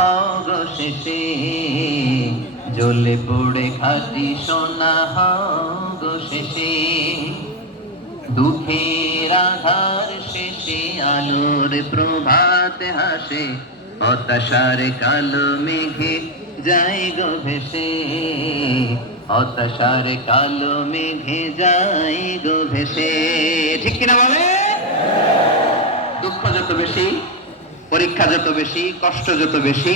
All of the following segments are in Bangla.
হগো শেষে, জ্বলে পড়ে খাঁটি সোনা হগো শেষে। দুঃখের আধার শেষে আলোর প্রভাত হাসে, হতাশার কালো মেঘে যায় গো ভেসে, হতাশার কালো মেঘে যায় গো ভেসে। ঠিক কিনা বলে? দুঃখ যত বেশি, পরীক্ষা যত বেশি, কষ্ট যত বেশি,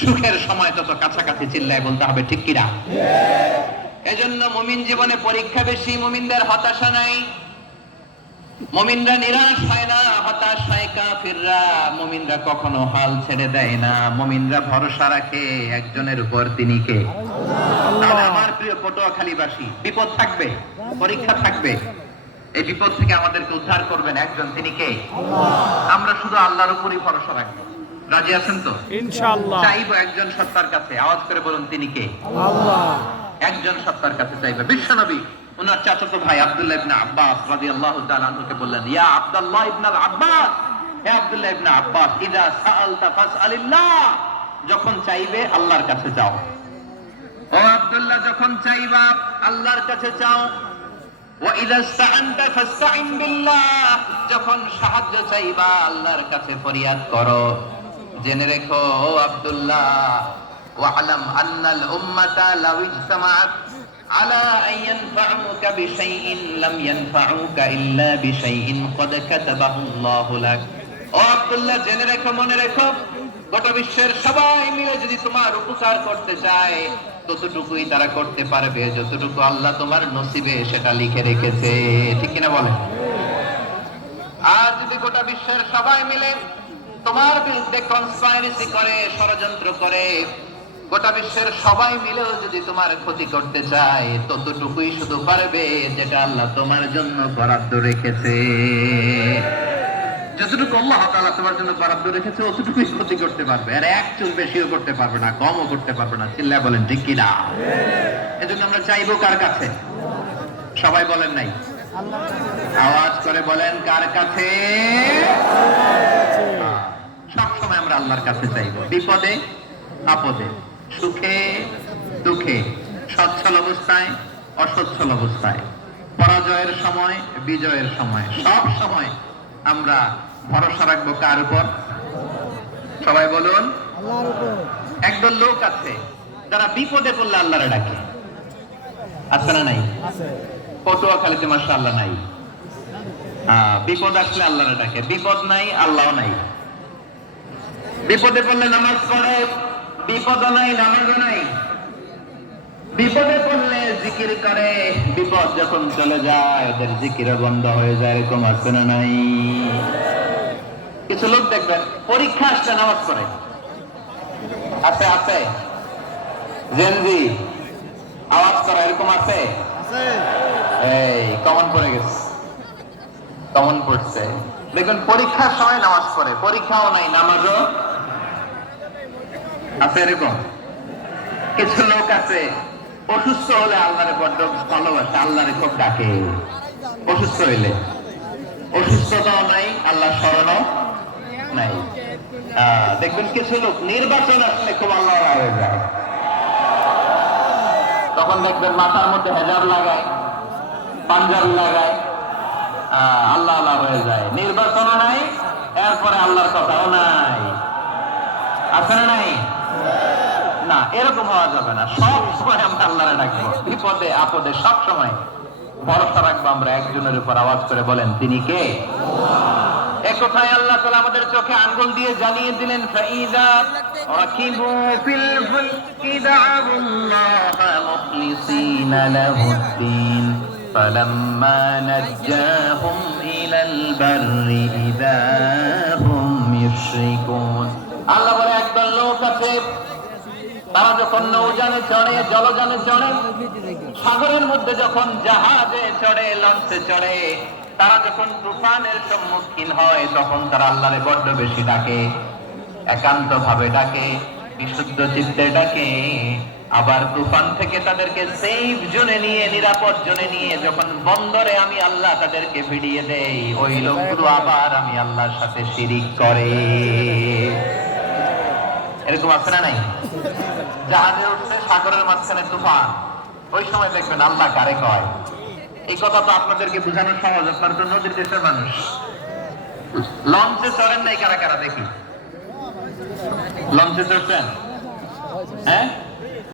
সুখের সময় তত কাছাকাছি চিল্লায় বলতে হবে ঠিক কিনা। এজন্য মুমিন জীবনে পরীক্ষা বেশি, মুমিনদের হতাশা নাই, মুমিনরা নিরাশ হয় না, হতাশ হয় কাফিররা। মুমিনরা কখনো হাল ছেড়ে দেয় না, মুমিনরা ভরসা রাখে একজনের উপর, তিনি কে? আল্লাহ। আমার প্রিয় পটুয়াখালীবাসী, বিপদ থাকবে, পরীক্ষা থাকবে, এই বিপদ থেকে আমাদেরকে উদ্ধার করবেন একজন, তিনি কে? আমরা শুধু আল্লাহর উপরই ভরসা রাখবো। রাজি আছেন তো? ইনশাআল্লাহ। চাইবো একজন সত্তার কাছে, আওয়াজ করে বলুন তিনি কে? আল্লাহ। একজন সত্তার কাছে চাইবে। বিশ্বনবী ওনার চাচাতো ভাই আব্দুল্লাহ ইবনে আব্বাস রাদিয়াল্লাহু তাআলা আনহুকে বললেন, ইয়া আব্দুল্লাহ ইবনে আব্বাস, হে আব্দুল্লাহ ইবনে আব্বাস, ইযা সাআলতা ফাসআলিল্লাহ, যখন চাইবে আল্লাহর কাছে চাও। ও আব্দুল্লাহ, যখন চাইবা আল্লাহর কাছে চাও। ওয়া ইযা ইসতাআনতা ফাসতাইন বিল্লাহ, যখন সাহায্য চাইবা আল্লাহর কাছে ফরিয়াদ করো। জেনে রেখো ও আব্দুল্লাহ, ওয়া'লাম আন্নাল উম্মাতা লাউ ইজতামাআত আলা আন ইয়ানফাউকা বিশাইইন লাম ইয়ানফাউকা ইল্লা বিশাইইন ক্বাদ কাতাবাহু আল্লাহু লাক। ও আব্দুল্লাহ, জেনে রেখো, মনে রেখো, গোটা বিশ্বের সবাই মিলে যদি তোমার উপকার করতে চায় ততটুকুই তারা করতে পারবে যতটুকু আল্লাহ তোমার নসিবে সেটা লিখে রেখেছে। ঠিক কিনা বলেন? আর যদি গোটা বিশ্বের সবাই মিলে তোমার বিরুদ্ধে কনস্পাইরেসি করে, ষড়যন্ত্র করে, গোটা বিশ্বের সবাই মিলেও যদি তোমার ক্ষতি করতে চায় ততটুকুই শুধু পারবে যেটা আল্লাহ তোমার জন্য বরাদ্দ রেখেছে। যতটুকু আল্লাহ তাআলা তোমার জন্য বরাদ্দ রেখেছে অতটুকুই ক্ষতি করতে পারবে, আর এক চুল বেশিও করতে পারবে না, কমও করতে পারবে না। চিল্লায় বলেন ঠিক কিনা। এজন্য আমরা চাইবো কার কাছে? সবাই বলেন নাই, আওয়াজ করে বলেন কার কাছে? সব সময় আমরা আল্লাহর কাছে চাইবো, বিপদে আপদে, সুখে দুঃখে, সচ্ছল অবস্থায় অসচ্ছল অবস্থায়, পরাজয়ের সময় বিজয়ের সময়, সব সময় আমরা ভরসা রাখবো কার উপর? সবাই বলুন আল্লাহর উপর। একদল লোক আছে যারা বিপদে পড়লে আল্লাহরে ডাকে, আছে না নাই? আছে। পটুয়াখালীতে মাশাআল্লাহ নাই। বিপদ আসলে আল্লাহরে ডাকে, বিপদ নাই আল্লাহও নাই। বিপদে পড়লে নামাজ পড়ে, বিপদও নাই নামাজও নাই। বিপদে পড়লে জিকির করে, বিপদ যখন চলে যায় ওদের জিকিরও বন্ধ হয়ে যায়। এরকম আছে না নাই? কিছু লোক দেখবেন পরীক্ষা আসলে নামাজ পড়ে, আছে আছে। জেনজি আওয়াজ করা, এরকম আছে? এই কমন পড়ে গেছে, কমন পড়ছে। দেখবেন পরীক্ষার সময় নামাজ পড়ে, পরীক্ষাও নাই নামাজও আছে। এরকম কিছু লোক আছে অসুস্থ হলে আল্লাহরে বড্ড ভালোবাসে, আল্লাহরে খুব ডাকে। অসুস্থ হইলে অসুস্থতাও নাই, আল্লাহ স্মরণও নাই। দেখবেন কিছু লোক নির্বাচন আসলে খুব আল্লাহ হয়ে যায়, তখন দেখবেন মাথার মধ্যে হেজাব লাগায়, পাঞ্জাবি লাগায়, আল্লাহ আল্লাহ হয়ে যায়। নির্বাচনও নাই, এরপরে আল্লাহর কথাও নাই। আছে না নাই? না, এরকম হওয়া যাবে না। সব সময় আমরা আল্লাহরে ডাকবো, বিপদে আপদে সব সময় ভরসা রাখবো আমরা একজনের উপর। আওয়াজ করে বলেন তিনি কে? এক কথায় আল্লাহ তাআলা আমাদের চোখে আঙ্গুল দিয়ে জানিয়ে দিলেন, ফাইযা রাকিবু ফিল ফুলকি দা'উল্লাহা মুখলিসিনা লাহুদ্দিন ফালাম্মা নাজ্জাহুম ইলাল বাররি ইযা হুম ইউশরিকুন। আল্লাহ বলে একদল লোক আছে তারা যখন নৌযানে চড়ে, জলযানে চড়ে, সাগরের মধ্যে যখন জাহাজে চড়ে, লঞ্চে চড়ে, তারা যখন তুফানের সম্মুখীন হয় তখন তারা আল্লাহরে বড্ড বেশি ডাকে, একান্ত ভাবে ডাকে, বিশুদ্ধ চিত্তে ডাকে। আবার তুফান থেকে তাদেরকে সেফ জোনে নিয়ে, নিরাপদ জোনে নিয়ে যখন বন্দরে আমি আল্লাহ তাদেরকে ভিড়িয়ে দেই, ওই লোকগুলো আবার আমি আল্লাহর সাথে শিরিক করে। এরকম আছে না নাই? জাহাজে উঠছে, সাগরের মাঝখানে তুফান, ওই সময় দেখবেন আল্লাহ কারে কয়। এই কথা তো আপনাদেরকে বোঝানো সহজ, আপনার তো নদীর দেশের মানুষ। লঞ্চে চড়েন নাই কারা কারা দেখি? লঞ্চে চড়ছেন? হ্যাঁ,